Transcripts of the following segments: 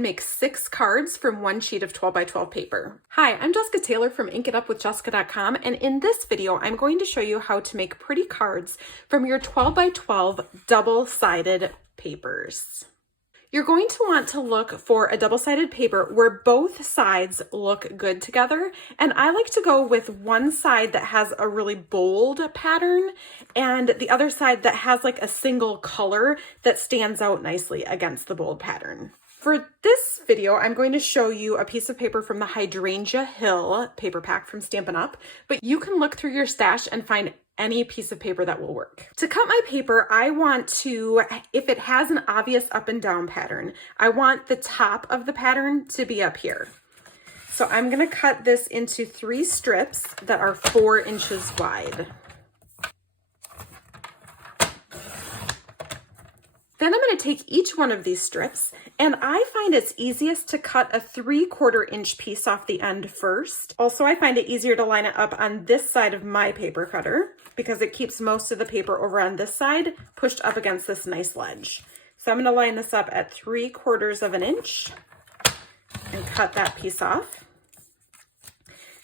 Make 6 cards from one sheet of 12 by 12 paper. Hi, I'm Jessica Taylor from InkItUpWithJessica.com, and in this video, I'm going to show you how to make pretty cards from your 12 by 12 double-sided papers. You're going to want to look for a double-sided paper where both sides look good together, and I like to go with one side that has a really bold pattern and the other side that has like a single color that stands out nicely against the bold pattern. For this video, I'm going to show you a piece of paper from the Hydrangea Hill paper pack from Stampin' Up, but you can look through your stash and find any piece of paper that will work. To cut my paper, I want to, if it has an obvious up and down pattern, I want the top of the pattern to be up here. So I'm gonna cut this into 3 strips that are 4 inches wide. Then I'm going to take each one of these strips, and I find it's easiest to cut a 3/4 inch piece off the end first. Also, I find it easier to line it up on this side of my paper cutter because it keeps most of the paper over on this side pushed up against this nice ledge. So I'm going to line this up at 3/4 inch and cut that piece off.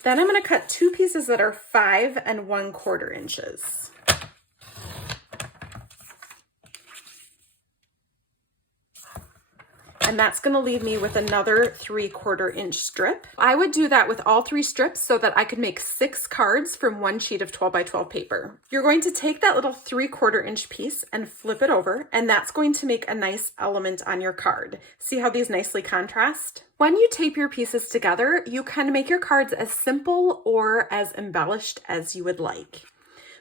Then I'm going to cut 2 pieces that are 5 1/4 inches. And that's going to leave me with another 3/4 inch strip. I would do that with all 3 strips so that I could make 6 cards from one sheet of 12 by 12 paper. You're going to take that little 3/4 inch piece and flip it over, and that's going to make a nice element on your card. See how these nicely contrast? When you tape your pieces together, you can make your cards as simple or as embellished as you would like.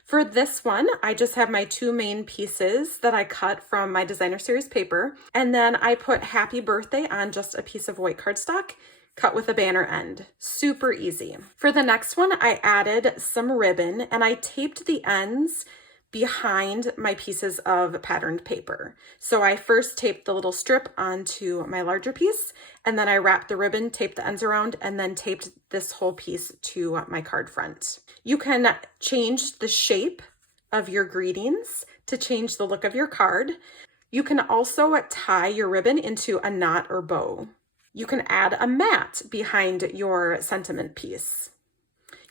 For this one, I just have my 2 main pieces that I cut from my designer series paper, and then I put happy birthday on just a piece of white cardstock, cut with a banner end. Super easy. For the next one, I added some ribbon and I taped the ends behind my pieces of patterned paper. So I first taped the little strip onto my larger piece, and then I wrapped the ribbon, taped the ends around, and then taped this whole piece to my card front. You can change the shape of your greetings to change the look of your card. You can also tie your ribbon into a knot or bow. You can add a mat behind your sentiment piece.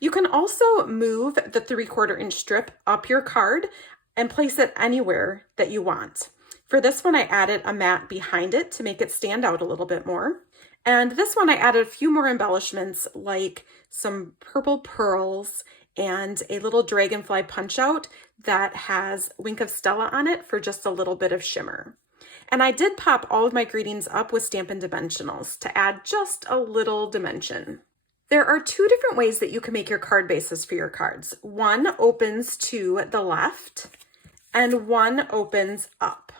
You can also move the 3/4 inch strip up your card and place it anywhere that you want. For this one, I added a mat behind it to make it stand out a little bit more. And this one, I added a few more embellishments like some purple pearls and a little dragonfly punch out that has Wink of Stella on it for just a little bit of shimmer. And I did pop all of my greetings up with Stampin' Dimensionals to add just a little dimension. There are 2 different ways that you can make your card bases for your cards. One opens to the left and one opens up.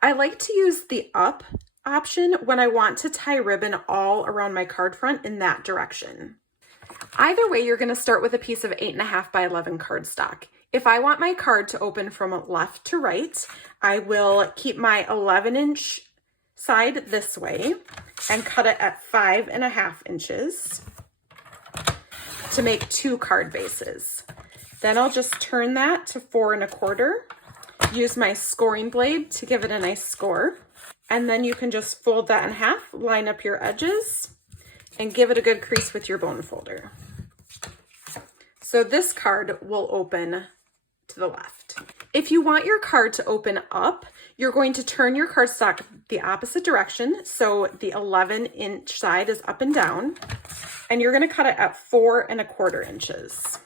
I like to use the up option when I want to tie ribbon all around my card front in that direction. Either way, you're going to start with a piece of 8.5 by 11 cardstock. If I want my card to open from left to right, I will keep my 11 inch side this way and cut it at 5.5 inches to make 2 card bases. Then I'll just turn that to 4 1/4, use my scoring blade to give it a nice score, and then you can just fold that in half, line up your edges, and give it a good crease with your bone folder. So this card will open to the left. If you want your card to open up, you're going to turn your cardstock the opposite direction, so the 11 inch side is up and down, and you're going to cut it at 4 1/4 inches.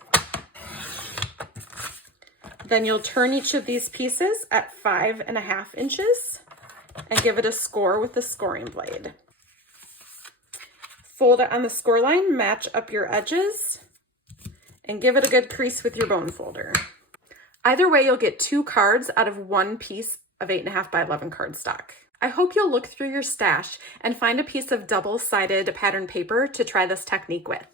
Then you'll turn each of these pieces at 5.5 inches and give it a score with the scoring blade. Fold it on the score line, match up your edges, and give it a good crease with your bone folder. Either way, you'll get 2 cards out of 1 piece of 8.5 by 11 cardstock. I hope you'll look through your stash and find a piece of double-sided pattern paper to try this technique with.